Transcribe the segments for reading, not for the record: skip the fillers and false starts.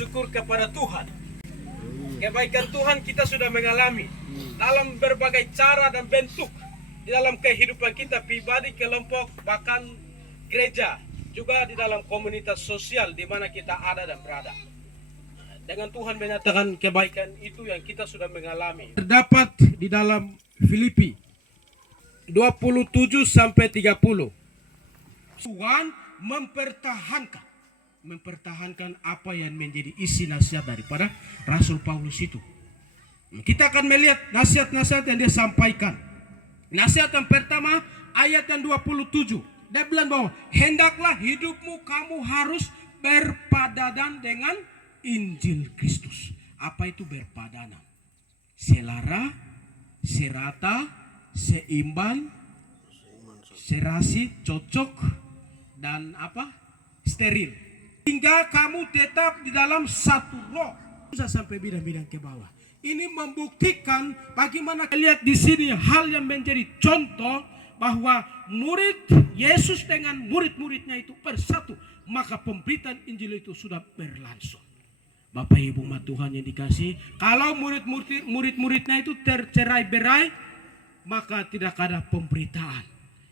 bersyukur kepada Tuhan. Kebaikan Tuhan kita sudah mengalami dalam berbagai cara dan bentuk di dalam kehidupan kita pribadi, kelompok, bahkan gereja, juga di dalam komunitas sosial di mana kita ada dan berada. Dengan Tuhan menyatakan kebaikan itu yang kita sudah mengalami. Terdapat di dalam Filipi 27 sampai 30. Tuhan mempertahankan apa yang menjadi isi nasihat daripada Rasul Paulus itu. Kita akan melihat nasihat-nasihat yang dia sampaikan. Nasihat yang pertama ayat yang 27. Dia bilang bahwa hendaklah hidupmu kamu harus berpadanan dengan Injil Kristus. Apa itu berpadanan? Selara, serata, seimbang, serasi, cocok, dan apa? Steril. Hingga kamu tetap di dalam satu roh. Bisa sampai bidang-bidang ke bawah. Ini membuktikan bagaimana lihat di sini hal yang menjadi contoh bahwa murid Yesus dengan murid-muridnya itu bersatu, maka pemberitaan Injil itu sudah berlangsung. Bapak Ibu umat Tuhan yang dikasih, kalau murid-muridnya itu tercerai-berai, maka tidak ada pemberitaan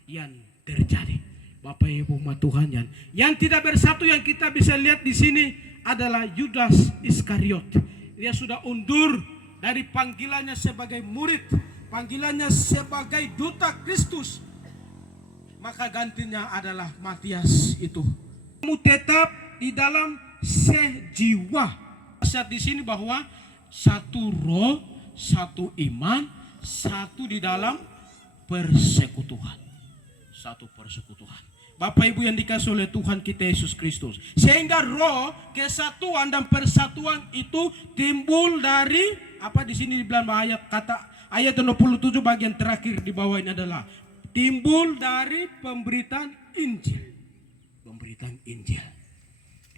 yang terjadi. Bapak Ibu umat Tuhan yang tidak bersatu, yang kita bisa lihat di sini adalah Yudas Iskariot. Dia sudah undur dari panggilannya sebagai murid, panggilannya sebagai duta Kristus. Maka gantinya adalah Matias itu. Kamu tetap di dalam sejiwa. Saat di sini bahwa satu roh, satu iman, satu di dalam persekutuan. Satu persekutuan. Bapak Ibu yang dikasih oleh Tuhan kita Yesus Kristus. Sehingga roh, kesatuan dan persatuan itu timbul dari apa di sini dibilang ayat 27 bagian terakhir di bawah ini adalah timbul dari pemberitaan Injil. Pemberitaan Injil.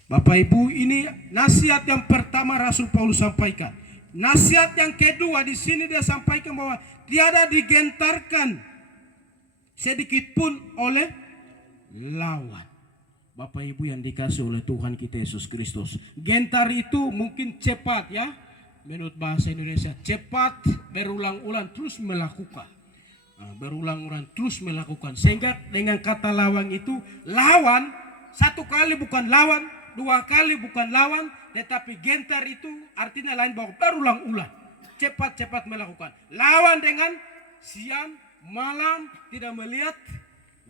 Bapak Ibu, ini nasihat yang pertama Rasul Paulus sampaikan. Nasihat yang kedua di sini dia sampaikan bahwa tiada digentarkan sedikit pun oleh lawan. Bapak Ibu yang dikasih oleh Tuhan kita Yesus Kristus. Gentar itu mungkin cepat ya. Menurut bahasa Indonesia, cepat, berulang-ulang terus melakukan. Berulang-ulang terus melakukan. Sehingga dengan kata lawan itu, lawan satu kali bukan lawan, dua kali bukan lawan, tetapi gentar itu artinya lain bahwa berulang-ulang, cepat-cepat melakukan. Lawan dengan siang, malam, tidak melihat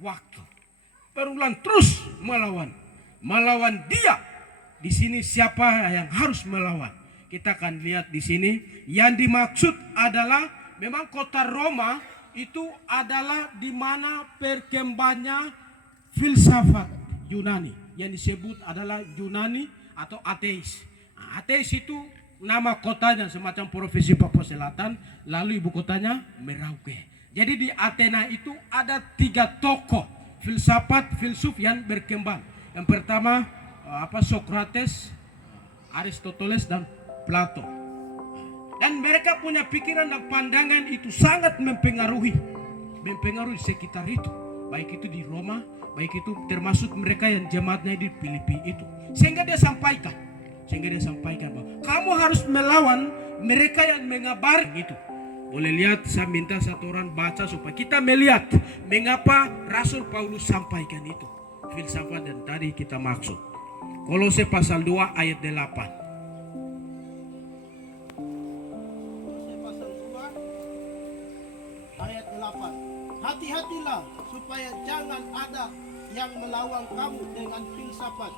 waktu. Berulang terus melawan. Melawan dia. Di sini siapa yang harus melawan? Kita akan lihat di sini yang dimaksud adalah memang kota Roma itu adalah di mana perkembangannya filsafat Yunani. Yang disebut adalah Yunani atau ateis. Ateis itu nama kotanya semacam provinsi Papua Selatan, lalu ibu kotanya Merauke. Jadi di Athena itu ada 3 tokoh filsuf yang berkembang. Yang pertama Sokrates, Aristoteles dan Plato. Dan mereka punya pikiran dan pandangan itu sangat mempengaruhi sekitar itu. Baik itu di Roma, baik itu termasuk mereka yang jemaatnya di Filipi itu. Sehingga dia sampaikan bahwa kamu harus melawan mereka yang mengabar gitu. Boleh lihat, saya minta satu orang baca supaya kita melihat mengapa Rasul Paulus sampaikan itu. Filsafat dan tadi kita maksud. Kolose pasal 2 ayat 8. Hati-hatilah supaya jangan ada yang melawan kamu dengan filsafat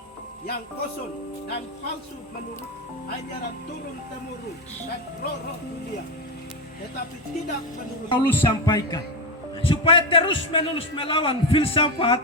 yang kosong dan palsu menurut ajaran turun-temurun dan roh-roh dunia, tetapi tidak menurut. Paulus sampaikan supaya terus-menerus melawan filsafat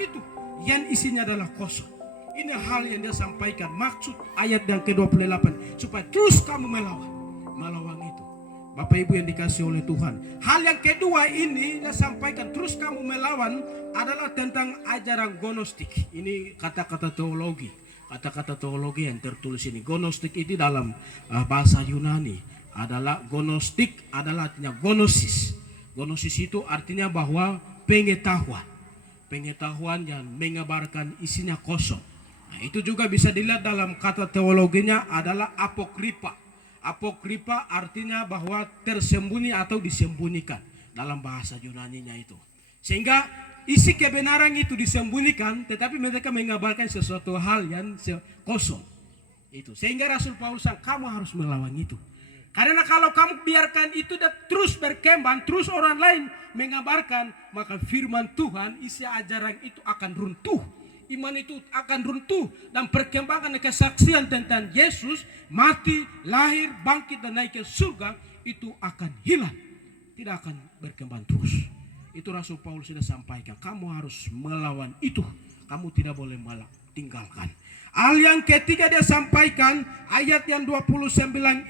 itu yang isinya adalah kosong. Ini hal yang dia sampaikan, maksud ayat yang ke-28, supaya terus kamu melawan itu. Bapak Ibu yang dikasih oleh Tuhan. Hal yang kedua ini dia sampaikan terus kamu melawan adalah tentang ajaran gnostik. Ini kata-kata teologi. Kata-kata teologi yang tertulis ini. Gnostik itu dalam bahasa Yunani adalah gnostik adalah artinya gnosis. Gnosis itu artinya bahwa pengetahuan yang mengabarkan isinya kosong. Nah, itu juga bisa dilihat dalam kata teologinya adalah apokripa. Apokripa artinya bahwa tersembunyi atau disembunyikan dalam bahasa Yunaninya itu. Sehingga isi kebenaran itu disembunyikan, tetapi mereka mengabarkan sesuatu hal yang kosong. Itu. Sehingga Rasul Paulus bilang, kamu harus melawan itu. Karena kalau kamu biarkan itu dan terus berkembang, terus orang lain mengabarkan, maka firman Tuhan, isi ajaran itu akan runtuh. Iman itu akan runtuh dan perkembangan kesaksian tentang Yesus mati, lahir, bangkit dan naik ke surga itu akan hilang, tidak akan berkembang terus. Itu Rasul Paulus sudah sampaikan, kamu harus melawan itu, kamu tidak boleh malah tinggalkan. Hal yang ketiga dia sampaikan ayat yang 29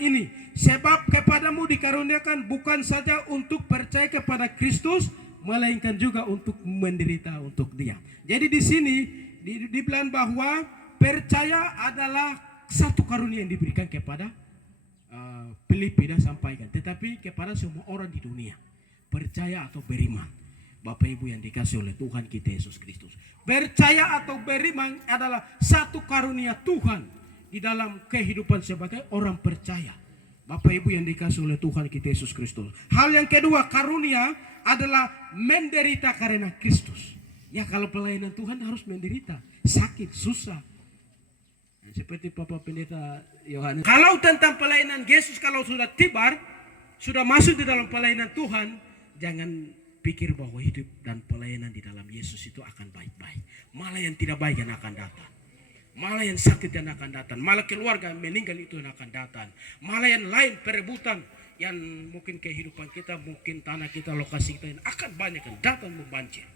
ini, sebab kepadamu dikaruniakan bukan saja untuk percaya kepada Kristus, melainkan juga untuk menderita untuk Dia. Jadi di sini dibilang bahwa percaya adalah satu karunia yang diberikan kepada Filipi dan sampaikan, tetapi kepada semua orang di dunia, percaya atau beriman. Bapak Ibu yang dikasih oleh Tuhan kita Yesus Kristus, percaya atau beriman adalah satu karunia Tuhan di dalam kehidupan sebagai orang percaya. Bapak Ibu yang dikasih oleh Tuhan kita Yesus Kristus. Hal yang kedua, karunia adalah menderita karena Kristus. Ya, kalau pelayanan Tuhan harus menderita, sakit, susah. Seperti Bapak Pendeta Yohanes. Kalau tentang pelayanan Yesus, kalau sudah tibar, sudah masuk di dalam pelayanan Tuhan, jangan pikir bahwa hidup dan pelayanan di dalam Yesus itu akan baik-baik. Malah yang tidak baik yang akan datang. Malah yang sakit yang akan datang. Malah keluarga yang meninggal itu yang akan datang. Malah yang lain perebutan yang mungkin kehidupan kita, mungkin tanah kita, lokasi kita yang akan banyak yang datang membanjir.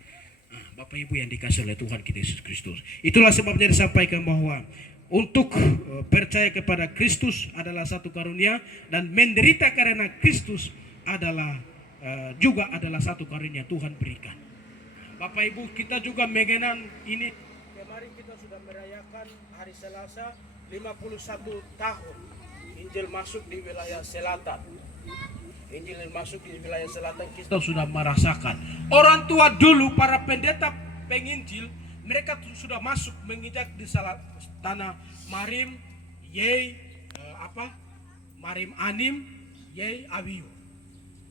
Bapak Ibu yang dikasih oleh Tuhan kita Yesus Kristus. Itulah sebabnya disampaikan bahwa untuk percaya kepada Kristus adalah satu karunia, dan menderita karena Kristus adalah juga adalah satu karunia Tuhan berikan. Bapak Ibu, kita juga mengenang ini. Kemarin kita sudah merayakan hari Selasa 51 tahun Injil masuk di wilayah selatan. Injil masuk di wilayah selatan, kita sudah merasakan. Orang tua dulu, para pendeta penginjil, mereka sudah masuk menginjak di tanah Marim, Marim Anim, Abiyo.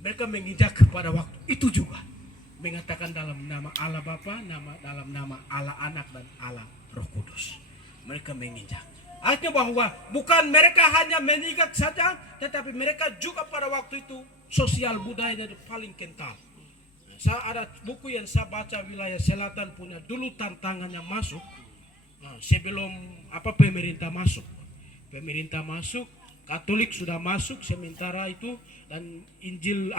Mereka menginjak pada waktu itu juga, mengatakan dalam nama Allah Bapa, dalam nama Allah Anak dan Allah Roh Kudus. Mereka menginjak. Artinya bahwa bukan mereka hanya menginjak saja, tetapi mereka juga pada waktu itu sosial budaya itu paling kental. Saya ada buku yang saya baca, wilayah selatan punya dulu tantangannya masuk sebelum pemerintah masuk. Pemerintah masuk, Katolik sudah masuk sementara itu, dan Injil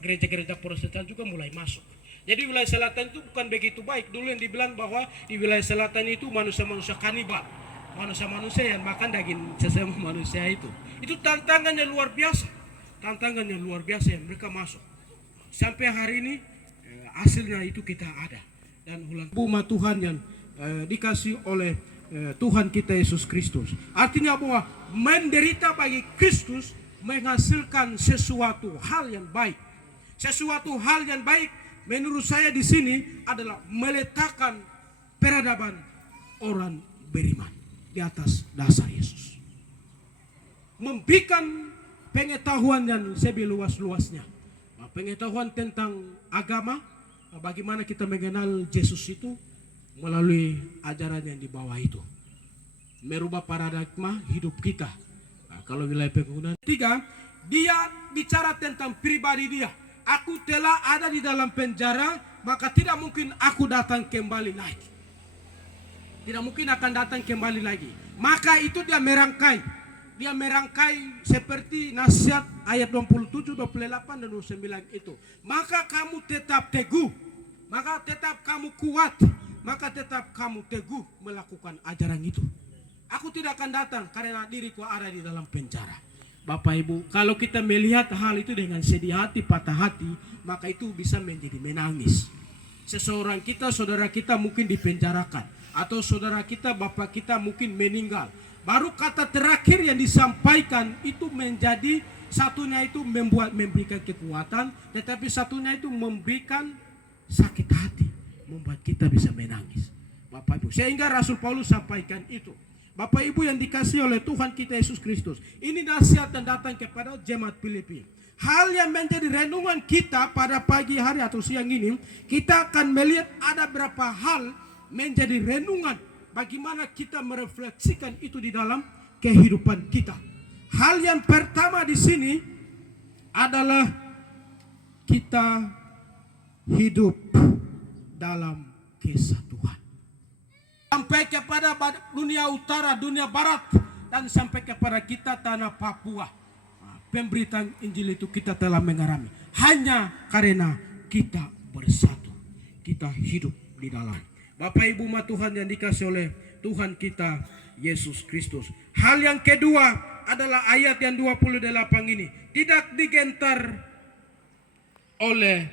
gereja-gereja Protestan juga mulai masuk. Jadi wilayah selatan itu bukan begitu baik. Dulu yang dibilang bahwa di wilayah selatan itu manusia-manusia kanibal, manusia-manusia yang makan daging sesama manusia itu. Itu tantangannya luar biasa. Tantangannya luar biasa yang mereka masuk. Sampai hari ini hasilnya itu kita ada. Dan umat Tuhan yang dikasih oleh Tuhan kita Yesus Kristus. Artinya bahwa menderita bagi Kristus menghasilkan sesuatu hal yang baik. Sesuatu hal yang baik menurut saya di sini adalah meletakkan peradaban orang beriman di atas dasar Yesus. Memberikan pengetahuan yang sebeluas-luasnya. Pengetahuan tentang agama, bagaimana kita mengenal Yesus itu melalui ajaran yang di bawah itu. Merubah paradigma hidup kita. Kalau wilayah penggunaan. 3, dia bicara tentang pribadi dia. Aku telah ada di dalam penjara, maka tidak mungkin aku datang kembali lagi. Tidak mungkin akan datang kembali lagi. Maka itu dia merangkai. Dia merangkai seperti nasihat ayat 27, 28 dan 29 itu. Maka kamu tetap teguh, maka tetap kamu kuat, maka tetap kamu teguh melakukan ajaran itu. Aku tidak akan datang karena diriku ada di dalam penjara. Bapak Ibu, kalau kita melihat hal itu dengan sedih hati, patah hati, maka itu bisa menjadi menangis. Seseorang kita, saudara kita mungkin dipenjarakan, atau saudara kita, bapak kita mungkin meninggal. Baru kata terakhir yang disampaikan itu menjadi, satunya itu memberikan kekuatan, tetapi satunya itu memberikan sakit hati, membuat kita bisa menangis. Bapak Ibu. Sehingga Rasul Paulus sampaikan itu. Bapak Ibu yang dikasihi oleh Tuhan kita Yesus Kristus. Ini nasihat yang datang kepada jemaat Filipi. Hal yang menjadi renungan kita pada pagi hari atau siang ini, kita akan melihat ada beberapa hal menjadi renungan. Bagaimana kita merefleksikan itu di dalam kehidupan kita. Hal yang pertama di sini adalah kita hidup dalam kesatuan. Sampai kepada dunia utara, dunia barat, dan sampai kepada kita tanah Papua. Pemberitaan Injil itu kita telah mengalami. Hanya karena kita bersatu. Kita hidup di dalam. Bapak Ibu Tuhan yang dikasih oleh Tuhan kita Yesus Kristus. Hal yang kedua adalah ayat yang 28 ini. Tidak digentar oleh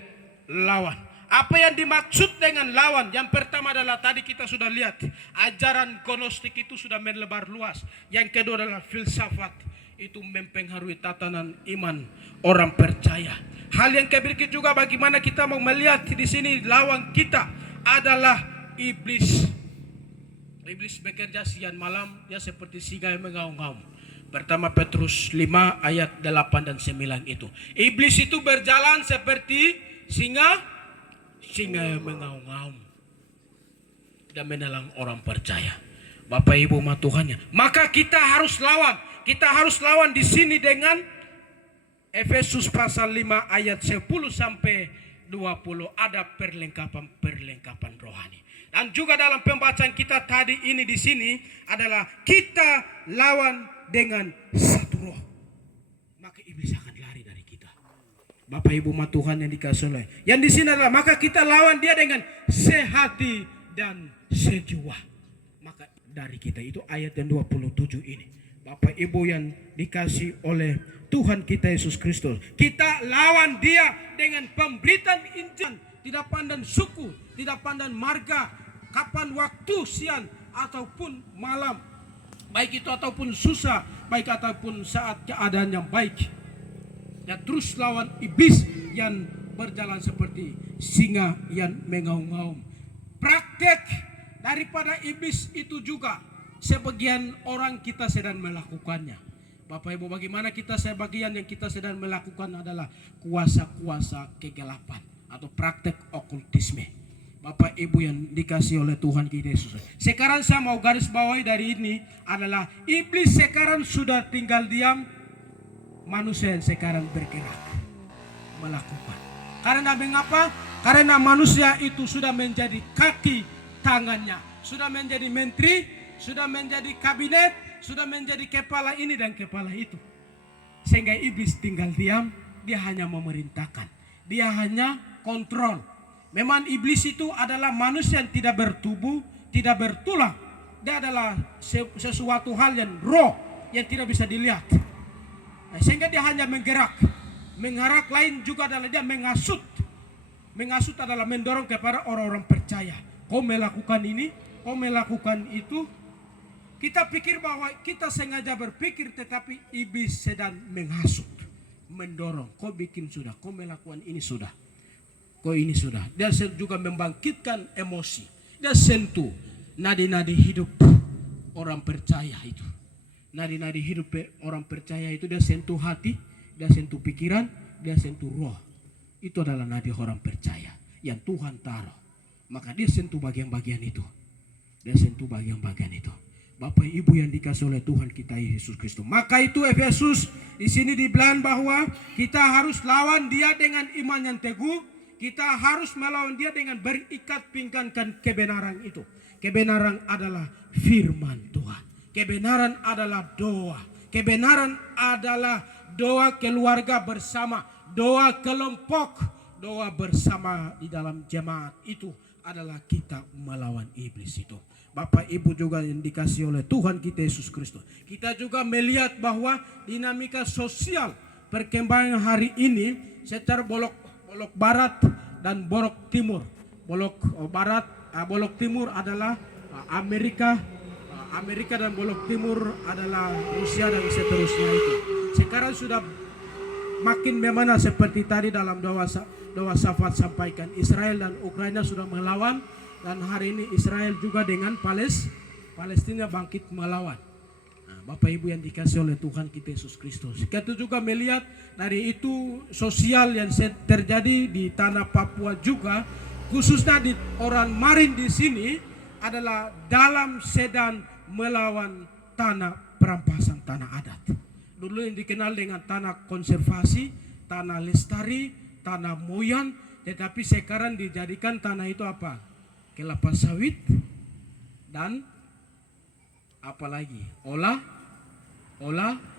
lawan. Apa yang dimaksud dengan lawan? Yang pertama adalah tadi kita sudah lihat. Ajaran gnostik itu sudah melebar luas. Yang kedua adalah filsafat. Itu mempengaruhi tatanan iman orang percaya. Hal yang berikut juga bagaimana kita mau melihat di sini lawan kita adalah iblis. Iblis bekerja siang malam, dia seperti singa yang mengaum-ngaum. Pertama Petrus 5 ayat 8 dan 9 itu. Iblis itu berjalan seperti singa yang mengaum-ngaum dan menelan orang percaya. Bapak Ibu Tuhannya, maka kita harus lawan. Kita harus lawan di sini dengan Efesus pasal 5 ayat 10 sampai 20 ada perlengkapan rohani. Dan juga dalam pembacaan kita tadi ini di sini adalah kita lawan dengan satu roh. Maka iblis akan lari dari kita. Bapak Ibu Tuhan yang dikasihi oleh. Yang di sini adalah maka kita lawan dia dengan sehati dan sejiwa. Maka dari kita itu ayat yang 27 ini. Bapak Ibu yang dikasih oleh Tuhan kita Yesus Kristus. Kita lawan dia dengan pemberitaan Injil. Tidak pandang suku, tidak pandang marga, kapan waktu siang ataupun malam. Baik itu ataupun susah, baik ataupun saat keadaan yang baik. Ya terus lawan iblis yang berjalan seperti singa yang mengaum-ngaum. Praktek daripada iblis itu juga sebagian orang kita sedang melakukannya. Bapak Ibu, bagaimana kita sebagian yang kita sedang melakukan adalah kuasa-kuasa kegelapan atau praktek okultisme. Bapak Ibu yang dikasih oleh Tuhan kita Yesus. Sekarang saya mau garis bawahi dari ini adalah iblis sekarang sudah tinggal diam, manusia yang sekarang bergerak melakukan. Karena mengapa? Karena manusia itu sudah menjadi kaki tangannya, sudah menjadi menteri, sudah menjadi kabinet, sudah menjadi kepala ini dan kepala itu. Sehingga iblis tinggal diam, dia hanya memerintahkan, dia hanya kontrol. Memang iblis itu adalah manusia yang tidak bertubuh, tidak bertulang. Dia adalah sesuatu hal yang roh yang tidak bisa dilihat. Sehingga dia hanya menggerak. Menggerak lain juga adalah dia mengasut. Mengasut adalah mendorong kepada orang-orang percaya. Kau melakukan ini, kau melakukan itu. Kita pikir bahwa kita sengaja berpikir, tetapi iblis sedang menghasut, mendorong. Kau bikin sudah, kau melakukan ini sudah, kau ini sudah. Dia juga membangkitkan emosi. Dia sentuh nadi-nadi hidup orang percaya itu. Nadi-nadi hidup orang percaya itu dia sentuh hati, dia sentuh pikiran, dia sentuh roh. Itu adalah nadi orang percaya yang Tuhan taruh. Maka dia sentuh bagian-bagian itu. Dia sentuh bagian-bagian itu. Bapak Ibu yang dikasih oleh Tuhan kita Yesus Kristus. Maka itu Efesus di sini dibilang bahwa kita harus lawan dia dengan iman yang teguh. Kita harus melawan dia dengan berikat pinggangkan kebenaran itu. Kebenaran adalah firman Tuhan. Kebenaran adalah doa. Kebenaran adalah doa keluarga bersama, doa kelompok, doa bersama di dalam jemaat. Itu adalah kita melawan iblis itu. Bapak Ibu juga yang dikasih oleh Tuhan kita Yesus Kristus. Kita juga melihat bahwa dinamika sosial perkembangan hari ini secara bolok barat dan bolok timur. Bolok barat, bolok timur adalah Amerika dan bolok timur adalah Rusia dan seterusnya itu. Sekarang sudah makin memana seperti tadi dalam doa Safat sampaikan, Israel dan Ukraina sudah melawan. dan hari ini Israel juga dengan Palestina bangkit melawan. Nah, Bapak Ibu yang dikasih oleh Tuhan kita Yesus Kristus. Kita juga melihat dari itu sosial yang terjadi di tanah Papua juga, khususnya di orang Marin di sini adalah dalam sedang melawan tanah perampasan tanah adat. Dulu yang dikenal dengan tanah konservasi, tanah lestari, tanah moyan, tetapi sekarang dijadikan tanah itu apa? Kelapa sawit dan apalagi olah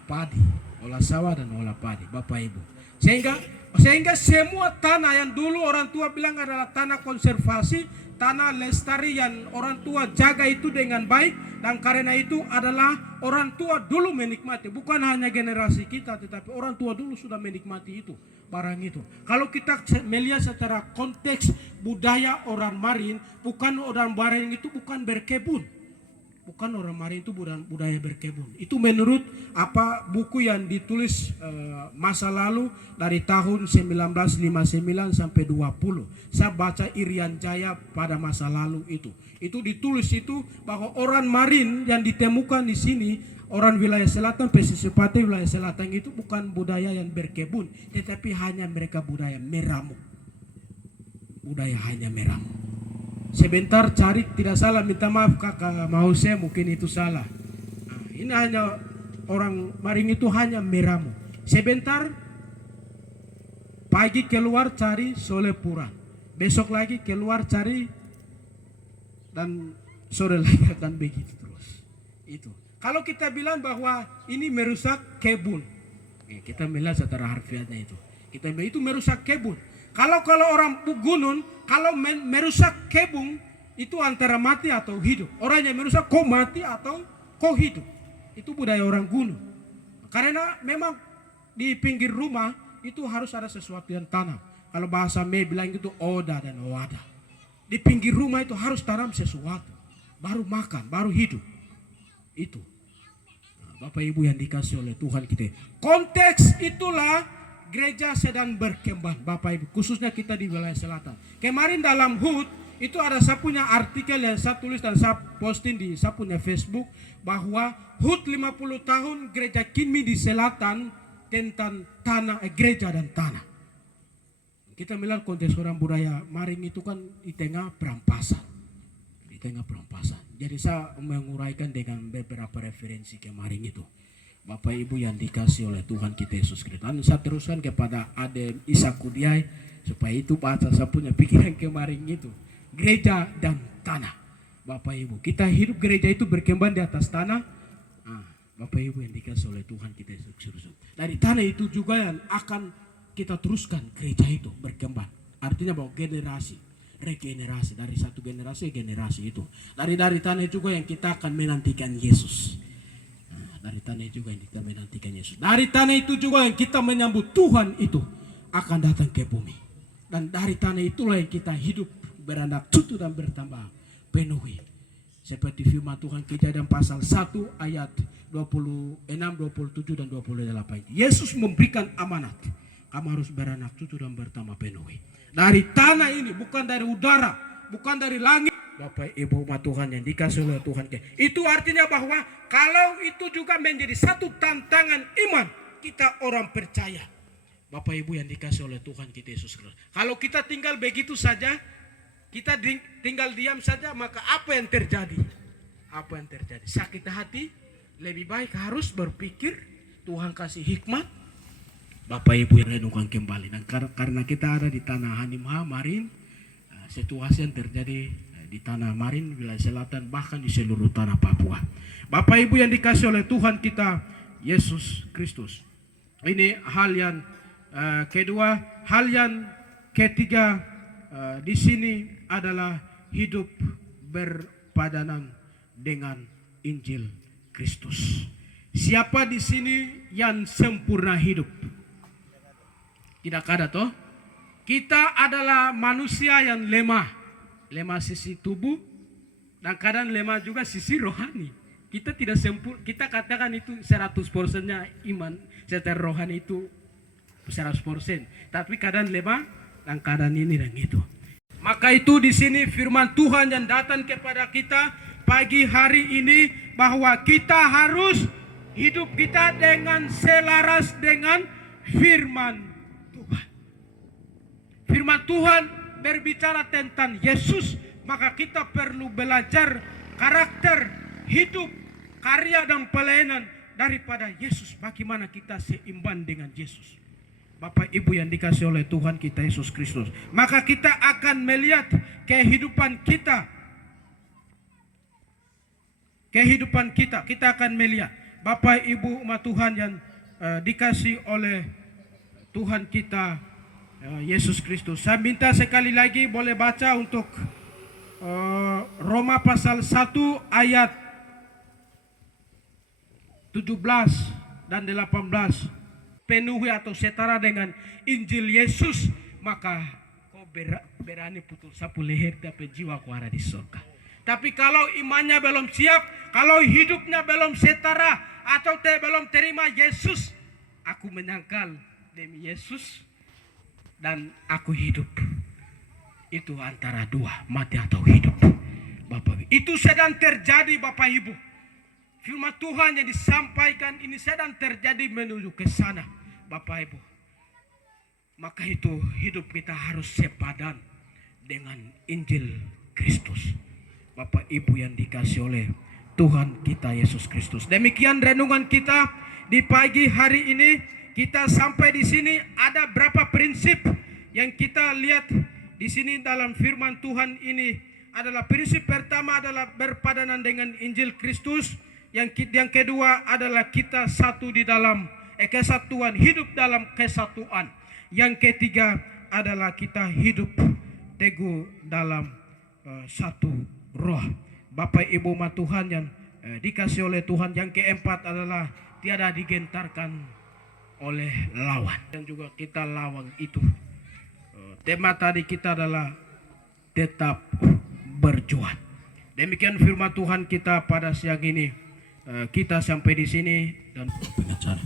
padi, olah sawah dan olah padi, Bapak Ibu. Sehingga semua tanah yang dulu orang tua bilang adalah tanah konservasi, tanah lestari yang orang tua jaga itu dengan baik, dan karena itu adalah orang tua dulu menikmati, bukan hanya generasi kita, tetapi orang tua dulu sudah menikmati itu, barang itu. Kalau kita melihat secara konteks budaya orang Marin, bukan orang Marin itu bukan berkebun. Bukan orang Marin itu budaya berkebun. Itu menurut apa buku yang ditulis masa lalu dari tahun 1959 sampai 20. Saya baca Irian Jaya pada masa lalu itu. Itu ditulis itu bahwa orang Marin yang ditemukan di sini, orang wilayah selatan, pesisir pantai wilayah selatan itu bukan budaya yang berkebun, tetapi hanya mereka budaya meramu. Budaya hanya meramu. Sebentar cari, tidak salah, minta maaf kakak mau saya mungkin itu salah. Nah, ini hanya orang Marin itu hanya meramu. Sebentar pagi keluar cari solepuran, besok lagi keluar cari, dan sore lagi dan begitu terus. Itu. Kalau kita bilang bahwa ini merusak kebun, kita melihat secara harfiahnya itu. Kita bilang itu merusak kebun. Kalau orang gunung, kalau merusak kebun itu antara mati atau hidup. Orang yang merusak kau mati atau kau hidup. Itu budaya orang gunung. Karena memang di pinggir rumah itu harus ada sesuatu yang tanam. Kalau bahasa Me bilang itu oda dan wada. Di pinggir rumah itu harus tanam sesuatu, baru makan, baru hidup. Itu. Nah, Bapak Ibu yang dikasih oleh Tuhan kita. Konteks itulah gereja sedang berkembang, Bapak Ibu, khususnya kita di wilayah selatan. Kemarin dalam HUT itu ada saya punya artikel yang saya tulis dan saya posting di saya punya Facebook bahwa HUT 50 tahun gereja Kimi di selatan tentang tanah, gereja dan tanah. Kita melihat konteks orang budaya Marin itu kan di tengah perampasan. Di tengah perampasan. Jadi saya menguraikan dengan beberapa referensi kemarin itu. Bapak Ibu yang dikasih oleh Tuhan kita Yesus Kristus. Dan saya teruskan kepada Adem Isa Kudiai supaya itu baca saya punya pikiran kemarin itu. Gereja dan tanah. Bapak Ibu, kita hidup gereja itu berkembang di atas tanah. Nah, Bapak Ibu yang dikasih oleh Tuhan kita Yesus Kristus. Dari tanah itu juga yang akan kita teruskan gereja itu berkembang. Artinya bahwa generasi, regenerasi dari satu generasi ke generasi itu. Dari tanah juga yang kita akan menantikan Yesus. Dari tanah juga yang kita menantikan Yesus. Dari tanah itu juga yang kita menyambut Tuhan itu akan datang ke bumi. Dan dari tanah itulah yang kita hidup beranak cucu dan bertambah penuhi. Seperti firman Tuhan Kejadian pasal 1 ayat 26, 27 dan 28. Yesus memberikan amanat. Kamu harus beranak cucu dan bertambah penuhi. Dari tanah ini, bukan dari udara, bukan dari langit. Bapak Ibu umat Tuhan yang dikasih oleh Tuhan, itu artinya bahwa kalau itu juga menjadi satu tantangan iman kita orang percaya, Bapak Ibu yang dikasih oleh Tuhan kita Yesus Kristus. Kalau kita tinggal begitu saja, kita tinggal diam saja, maka apa yang terjadi? Apa yang terjadi? Sakit hati. Lebih baik harus berpikir, Tuhan kasih hikmat. Bapak Ibu yang renungkan kembali. Dan karena kita ada di tanah Hanimha Marin, situasi yang terjadi di tanah Marin, wilayah selatan, bahkan di seluruh tanah Papua. Bapak Ibu yang dikasih oleh Tuhan kita Yesus Kristus. Ini hal yang kedua. Hal yang ketiga di sini adalah hidup berpadanan dengan Injil Kristus. Siapa di sini yang sempurna hidup? Tidak ada toh? Kita adalah manusia yang lemah. Lemah sisi tubuh dan kadang lemah juga sisi rohani. Kita tidak sempurna, kita katakan itu 100%-nya iman secara rohani itu 100%. Tapi kadang lemah dan kadang ini dan itu. Maka itu di sini firman Tuhan yang datang kepada kita pagi hari ini bahwa kita harus hidup kita dengan selaras dengan firman Tuhan. Firman Tuhan berbicara tentang Yesus, maka kita perlu belajar karakter, hidup, karya dan pelayanan daripada Yesus. Bagaimana kita seimbang dengan Yesus. Bapak Ibu yang dikasih oleh Tuhan kita Yesus Kristus. Maka kita akan melihat kehidupan kita. Kita akan melihat Bapak Ibu umat Tuhan yang dikasih oleh Tuhan kita Yesus Kristus. Saya minta sekali lagi boleh baca untuk Roma pasal 1 ayat 17 dan 18. Penuhi atau setara dengan Injil Yesus, maka kau berani putus sapu leher tapi jiwa kau ada di surga. Tapi kalau imannya belum siap, kalau hidupnya belum setara atau belum terima Yesus, aku menyangkal demi Yesus dan aku hidup. Itu antara dua, mati atau hidup. Bapak, itu sedang terjadi Bapak Ibu. Firman Tuhan yang disampaikan ini sedang terjadi menuju ke sana Bapak Ibu. Maka itu hidup kita harus sepadan dengan Injil Kristus. Bapak Ibu yang dikasih oleh Tuhan kita Yesus Kristus. Demikian renungan kita di pagi hari ini. Kita sampai di sini ada berapa prinsip yang kita lihat di sini dalam firman Tuhan ini. Adalah prinsip pertama adalah berpadanan dengan Injil Kristus. Yang kedua adalah kita satu di dalam kesatuan, hidup dalam kesatuan. Yang ketiga adalah kita hidup teguh dalam satu roh. Bapak Ibu umat Tuhan yang dikasih oleh Tuhan. Yang keempat adalah tiada digentarkan oleh lawan. Dan juga kita lawan itu. Tema tadi kita adalah tetap berjuang. Demikian firman Tuhan kita pada siang ini. Kita sampai di sini dan pengacara.